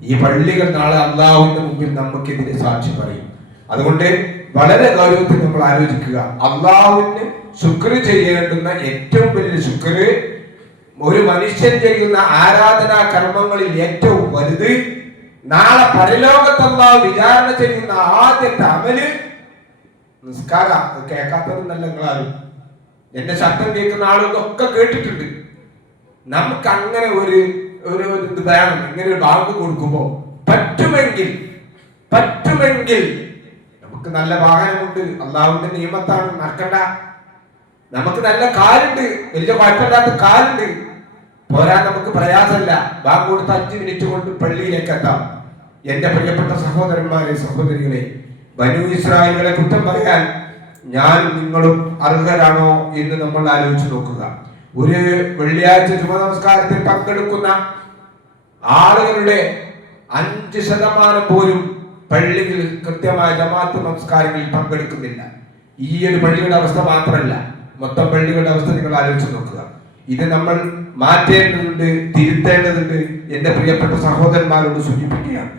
ഈ പള്ളികൾ നാളെ അള്ളാഹുവിന്റെ മുമ്പിൽ നമുക്കെതിരെ സാക്ഷി പറയും. അതുകൊണ്ട് വളരെ ഗൗരവത്തിൽ നമ്മൾ ആലോചിക്കുക. അള്ളാഹുവിന് ശുക്ർ ചെയ്യേണ്ടുന്ന ഏറ്റവും വലിയ ശുക്ർ, ഒരു മനുഷ്യൻ ചെയ്യുന്ന ആരാധനാ കർമ്മങ്ങളിൽ ഏറ്റവും വലുത്, നാളെ പരലോകത്ത് അല്ലാഹു വിചാരണ ചെയ്യുന്ന ആദ്യത്തെ അമല് നിസ്കാര. കേൾക്കാത്തതെന്നല്ല നിങ്ങളാരും, എന്റെ ശബ്ദം കേൾക്കുന്ന ആളുകളൊക്കെ കേട്ടിട്ടുണ്ട്. നമുക്ക് അങ്ങനെ ഒരു ഇത് വേണം. ഇങ്ങനെ ഒരു ബാങ്ക് കൊടുക്കുമ്പോ പറ്റുമെങ്കിൽ നമുക്ക് നല്ല വാഹനമുണ്ട്, അള്ളാഹുവിന്റെ നിയമത്താണ്, നടക്കണ്ട. നമുക്ക് നല്ല കാലുണ്ട്, വലിയ കുഴപ്പമില്ലാത്ത കാലുണ്ട്, പോരാ നമുക്ക് പ്രയാസമല്ല. ബാങ്ക് കൊടുത്ത 5 മിനിറ്റ് കൊണ്ട് പള്ളിയിലേക്ക് എത്താം. എന്റെ പ്രിയപ്പെട്ട സഹോദരന്മാരെ, സഹോദരികളെ, ബനൂ ഇസ്രായേലിനെ കുറ്റം പറയാൻ ഞാനും നിങ്ങളും അർഹരാണോ എന്ന് നമ്മൾ ആലോചിച്ച് നോക്കുക. ഒരു വെള്ളിയാഴ്ച ജുമ നമസ്കാരത്തിൽ പങ്കെടുക്കുന്ന ആളുകളുടെ 5% പോലും പള്ളിയിൽ കൃത്യമായ ജമാഅത്ത് നമസ്കാരങ്ങളിൽ പങ്കെടുക്കുന്നില്ല. ഈ ഒരു പള്ളിയുടെ അവസ്ഥ മാത്രമല്ല, മൊത്തം പള്ളികളുടെ അവസ്ഥ നിങ്ങൾ ആലോചിച്ച് നോക്കുക. ഇത് നമ്മൾ മാറ്റേണ്ടതുണ്ട്, തിരുത്തേണ്ടതുണ്ട്. എന്റെ പ്രിയപ്പെട്ട സഹോദരന്മാരോട് സൂചിപ്പിക്കുകയാണ്.